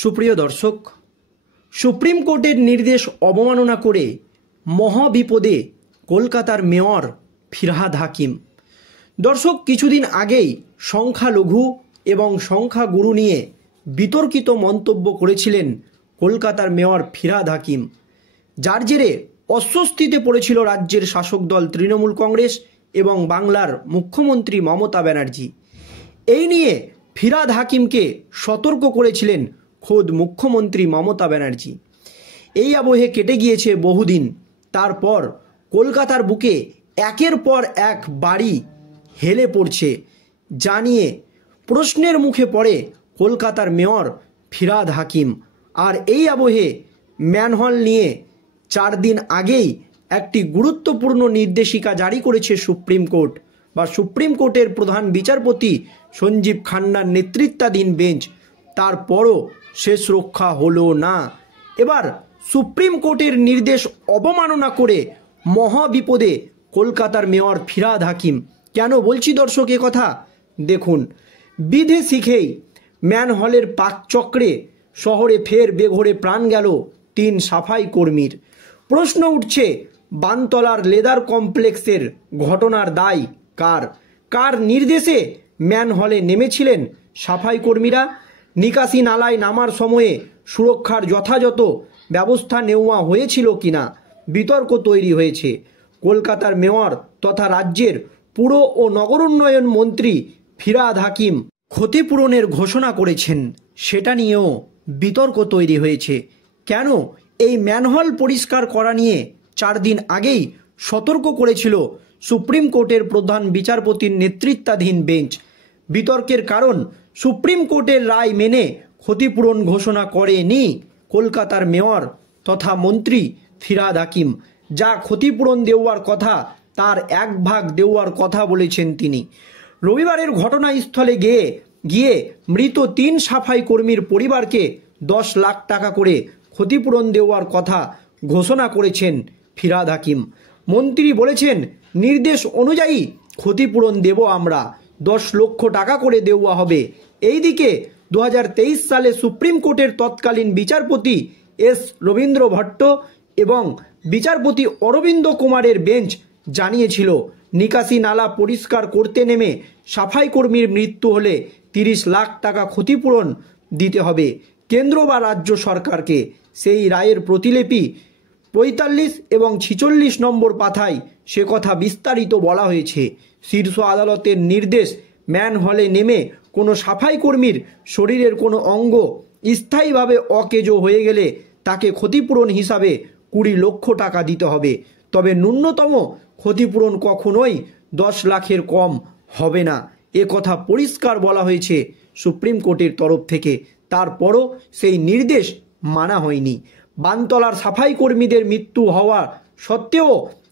সুপ্রিয় দর্শক, সুপ্রিম কোর্টের নির্দেশ অবমাননা করে মহাবিপদে কলকাতার মেয়র ফিরহাদ হাকিম। দর্শক, কিছুদিন আগেই সংখ্যালঘু এবং সংখ্যাগুরু নিয়ে বিতর্কিত মন্তব্য করেছিলেন কলকাতার মেয়র ফিরহাদ হাকিম, যার জেরে অস্বস্তিতে পড়েছিল রাজ্যের শাসক দল তৃণমূল কংগ্রেস এবং বাংলার মুখ্যমন্ত্রী মমতা ব্যানার্জি। এই নিয়ে ফিরহাদ হাকিমকে সতর্ক করেছিলেন খোদ মুখ্যমন্ত্রী মমতা ব্যানার্জি। এই আবহে কেটে গিয়েছে বহুদিন। তারপর কলকাতার বুকে একের পর এক বাড়ি হেলে পড়ছে, যা নিয়ে প্রশ্নের মুখে পড়ে কলকাতার মেয়র ফিরহাদ হাকিম। আর এই আবহে ম্যানহল নিয়ে 4 দিন আগেই একটি গুরুত্বপূর্ণ নির্দেশিকা জারি করেছে সুপ্রিম কোর্ট বা সুপ্রিম কোর্টের প্রধান বিচারপতি সঞ্জীব খান্নার নেতৃত্বাধীন বেঞ্চ। তারপরও শেষ রক্ষা হলো না। এবার সুপ্রিম কোর্টের নির্দেশ অবমাননা করে মহাবিপদে কলকাতার মেয়র ফিরহাদ হাকিম। কেন বলছি দর্শক এ কথা? দেখুন, বিধে শিখেই ম্যানহলের পাকচক্রে শহরে ফের বেঘোরে প্রাণ গেল 3 সাফাই কর্মীর। প্রশ্ন উঠছে, বানতলার লেদার কমপ্লেক্সের ঘটনার দায় কার? কার নির্দেশে ম্যানহলে নেমেছিলেন সাফাই কর্মীরা? নিকাশি নালায় নামার সময়ে সুরক্ষার যথাযথ ব্যবস্থা নেওয়া হয়েছিল কিনা বিতর্ক তৈরি হয়েছে। কলকাতার মেয়র তথা রাজ্যের পুর ও নগর উন্নয়ন মন্ত্রী ফিরহাদ হাকিম ক্ষতিপূরণের ঘোষণা করেছেন, সেটা নিয়েও বিতর্ক তৈরি হয়েছে। কেন এই ম্যানহল পরিষ্কার করা নিয়ে 4 দিন আগেই সতর্ক করেছিল সুপ্রিম কোর্টের প্রধান বিচারপতির নেতৃত্বাধীন বেঞ্চ। বিতর্কের কারণ, সুপ্রিম কোর্টের রায় মেনে ক্ষতিপূরণ ঘোষণা করেনি কলকাতার মেয়র তথা মন্ত্রী ফিরহাদ হাকিম। যা ক্ষতিপূরণ দেওয়ার কথা তার 1 ভাগ দেওয়ার কথা বলেছেন তিনি। রবিবারের ঘটনাস্থলে গিয়ে মৃত 3 সাফাই কর্মীর পরিবারকে 10 লাখ টাকা করে ক্ষতিপূরণ দেওয়ার কথা ঘোষণা করেছেন ফিরহাদ হাকিম। মন্ত্রী বলেছেন, নির্দেশ অনুযায়ী ক্ষতিপূরণ দেব আমরা, 10 লক্ষ টাকা করে দেওয়া হবে। এইদিকে 2023 সালে সুপ্রিম কোর্টের তৎকালীন বিচারপতি এস রবীন্দ্র ভট্ট এবং বিচারপতি অরবিন্দ কুমারের বেঞ্চ জানিয়েছিল, নিকাশি নালা পরিষ্কার করতে নেমে সাফাই কর্মীর মৃত্যু হলে 30 লাখ টাকা ক্ষতিপূরণ দিতে হবে কেন্দ্র বা রাজ্য সরকারকে। সেই রায়ের প্রতিলিপি 45 এবং 46 নম্বর পাতায় সে কথা বিস্তারিত বলা হয়েছে। শীর্ষ আদালতের নির্দেশ, ম্যানহলে নেমে কোনো সাফাই কর্মীর শরীরের কোনো অঙ্গ স্থায়ীভাবে অকেজো হয়ে গেলে তাকে ক্ষতিপূরণ হিসাবে 20 লক্ষ টাকা দিতে হবে। তবে ন্যূনতম ক্ষতিপূরণ কখনোই 10 লাখের কম হবে না, এ কথা পরিষ্কার বলা হয়েছে সুপ্রিম কোর্টের তরফ থেকে। তারপরও সেই নির্দেশ মানা হয়নি। বানতলার সাফাই কর্মীদের মৃত্যু হওয়া সত্ত্বেও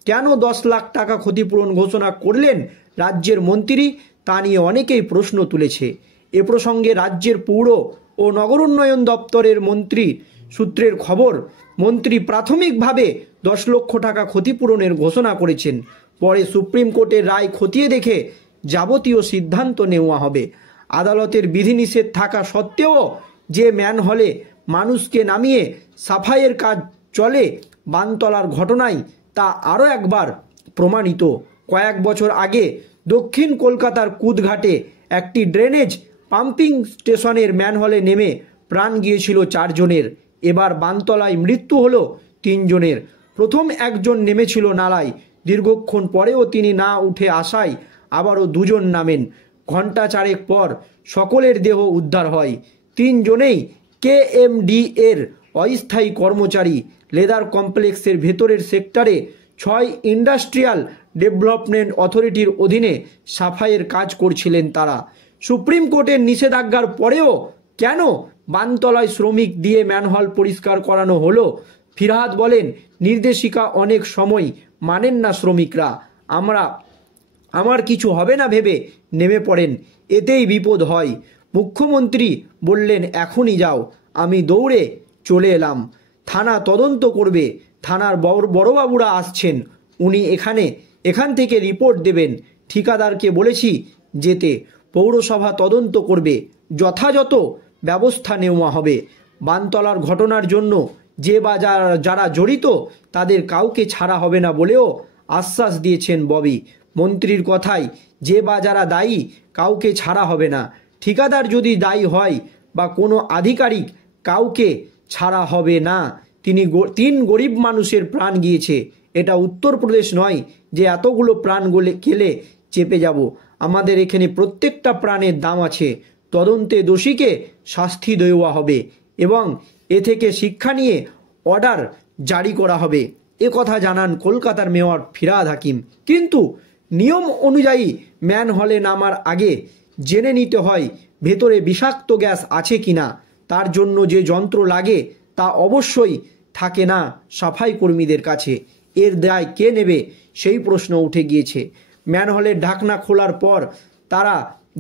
কেন 10 লাখ টাকা ক্ষতিপূরণ ঘোষণা করলেন রাজ্যের মন্ত্রী, তা নিয়ে অনেকেই প্রশ্ন তুলেছে। এ প্রসঙ্গে রাজ্যের পৌর ও নগর উন্নয়ন দপ্তরের মন্ত্রী সূত্রের খবর, মন্ত্রী প্রাথমিকভাবে 10 লক্ষ টাকা ক্ষতিপূরণের ঘোষণা করেছেন। পরে সুপ্রিম কোর্টের রায় খতিয়ে দেখে যাবতীয় সিদ্ধান্ত নেওয়া হবে। আদালতের বিধিনিষেধ থাকা সত্ত্বেও যে ম্যানহলে মানুষকে নামিয়ে সাফাইয়ের কাজ চলে বানতলার ঘটনায়, তা আরও একবার প্রমাণিত। কয়েক বছর আগে দক্ষিণ কলকাতার কুদঘাটে একটি ড্রেনেজ পাম্পিং স্টেশনের ম্যানহলে নেমে প্রাণ গিয়েছিল 4 জনের। এবার বানতলায় মৃত্যু হলো 3 জনের। প্রথম একজন নেমেছিল নালায়, দীর্ঘক্ষণ পরেও তিনি না উঠে আসায় আবারও 2 জন নামেন। ঘণ্টা 4 পর সকলের দেহ উদ্ধার হয়। 3 জনেই KMD এর অস্থায়ী কর্মচারী। লেদার কমপ্লেক্সের ভেতরের সেক্টরে 6 ইন্ডাস্ট্রিয়াল ডেভেলপমেন্ট অথরিটির অধীনে সাফাইয়ের কাজ করছিলেন তারা। সুপ্রিম কোর্টের নিষেধাজ্ঞার পরেও কেন বানতলায় শ্রমিক দিয়ে ম্যানহল পরিষ্কার করানো হলো? ফিরহাদ বলেন, নির্দেশিকা অনেক সময় মানেন না শ্রমিকরা। আমার কিছু হবে না ভেবে নেমে পড়েন, এতেই বিপদ হয়। মুখ্যমন্ত্রী বললেন, এখনই যাও। আমি দৌড়ে চলে এলাম। থানা তদন্ত করবে, থানার বড়বাবুরা আসছেন, উনি এখান থেকে রিপোর্ট দেবেন। ঠিকাদারকে বলেছি যেতে, পৌরসভা তদন্ত করবে, যথাযথ ব্যবস্থা নেওয়া হবে। বানতলার ঘটনার জন্য যে বা যারা জড়িত তাদের কাউকে ছাড়া হবে না বলেও আশ্বাস দিয়েছেন ববি। মন্ত্রীর কথায় যে বা যারা দায়ী কাউকে ছাড়া হবে না। ঠিকাদার যদি দায়ী হয় বা কোনো আধিকারিক, কাউকে ছাড়া হবে না। তিন গরিব মানুষের প্রাণ গিয়েছে। এটা উত্তরপ্রদেশ নয় যে এতগুলো প্রাণ গেলে চেপে যাব। আমাদের এখানে প্রত্যেকটা প্রাণের দাম আছে। তদন্তে দোষীকে শাস্তি দেওয়া হবে এবং এ থেকে শিক্ষা নিয়ে অর্ডার জারি করা হবে, এ কথা জানান কলকাতার মেয়র ফিরহাদ হাকিম। কিন্তু নিয়ম অনুযায়ী ম্যানহোলে নামার আগে জেনে নিতে হয় ভেতরে বিষাক্ত গ্যাস আছে কিনা। তার জন্য যে যন্ত্র লাগে তা অবশ্যই থাকে না সাফাই কর্মীদের কাছে। এর দায় কে নেবে সেই প্রশ্ন উঠে গিয়েছে। ম্যানহোলের ঢাকনা খোলার পর তারা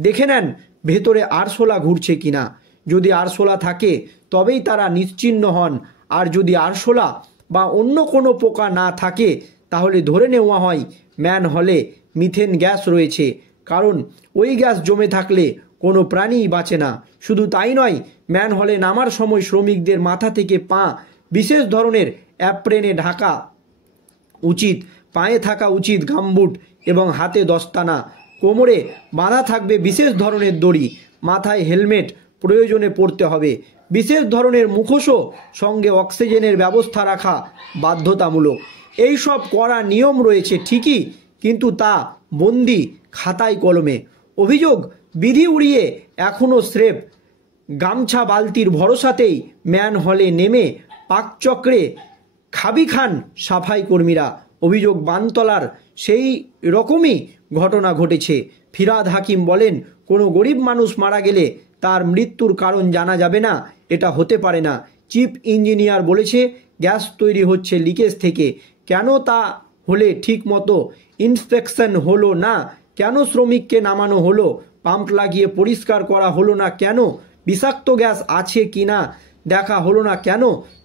দেখে নেন ভেতরে আরশোলা ঘুরছে কিনা। যদি আরশোলা থাকে তবেই তারা নিশ্চিহ্ন হন, আর যদি আরশোলা বা অন্য কোনো পোকা না থাকে তাহলে ধরে নেওয়া হয় ম্যানহোলে মিথেন গ্যাস রয়েছে, কারণ ওই গ্যাস জমে থাকলে কোনো প্রাণীই বাঁচে না। শুধু তাই নয়, ম্যানহোলে নামার সময় শ্রমিকদের মাথা থেকে পা বিশেষ ধরনের অ্যাপ্রেনে ঢাকা উচিত, পায়ে থাকা উচিত গামবুট এবং হাতে দস্তানা, কোমরে বাঁধা থাকবে বিশেষ ধরনের দড়ি, মাথায় হেলমেট প্রয়োজনে পরতে হবে, বিশেষ ধরনের মুখোশও, সঙ্গে অক্সিজেনের ব্যবস্থা রাখা বাধ্যতামূলক। এই সব কড়া নিয়ম রয়েছে ঠিকই, কিন্তু তা বন্দি খাতায় কলমে। অভিযোগ বিধি উড়িয়ে এখনও স্রেফ গামছা বালতির ভরসাতেই ম্যানহোলে নেমে পাকচক্রে খাবি খান সাফাই কর্মীরা। অভিযোগ বানতলার সেই রকমই ঘটনা ঘটেছে। ফিরহাদ হাকিম বলেন, কোনো গরিব মানুষ মারা গেলে তার মৃত্যুর কারণ জানা যাবে না, এটা হতে পারে না। চিফ ইঞ্জিনিয়ার বলেছে গ্যাস তৈরি হচ্ছে লিকেজ থেকে। কেন তা হলে ঠিক মতো ইন্সপেকশন হলো না? কেন শ্রমিককে নামানো হলো? পাম্প লাগিয়ে পরিষ্কার করা হলো না কেন? বিষাক্ত গ্যাস আছে কি না দেখা হলো না কেন?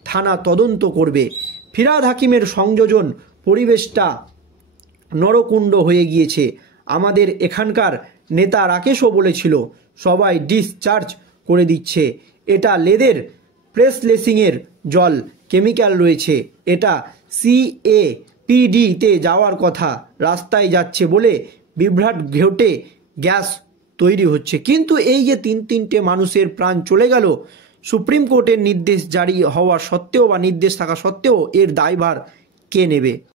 থানা তদন্ত করবে। ফিরহাদ হাকিমের সংযোজন পরিবেশটা নরকুণ্ড হয়ে গিয়েছে। আমাদের এখানকার নেতা রাকেশও বলেছিল সবাই ডিসচার্জ করে দিচ্ছে। এটা লেদের প্রেসলেসিংয়ের জল, কেমিক্যাল রয়েছে। এটা CAPDতে যাওয়ার কথা, রাস্তায় যাচ্ছে বলে বিভ্রাট ঘটে গ্যাস তৈরি হচ্ছে। কিন্তু এই যে তিনটে মানুষের প্রাণ চলে গেল, সুপ্রিম কোর্টের নির্দেশ জারি হওয়া সত্ত্বেও বা নির্দেশ থাকা সত্ত্বেও এর দায়ভার কে নেবে?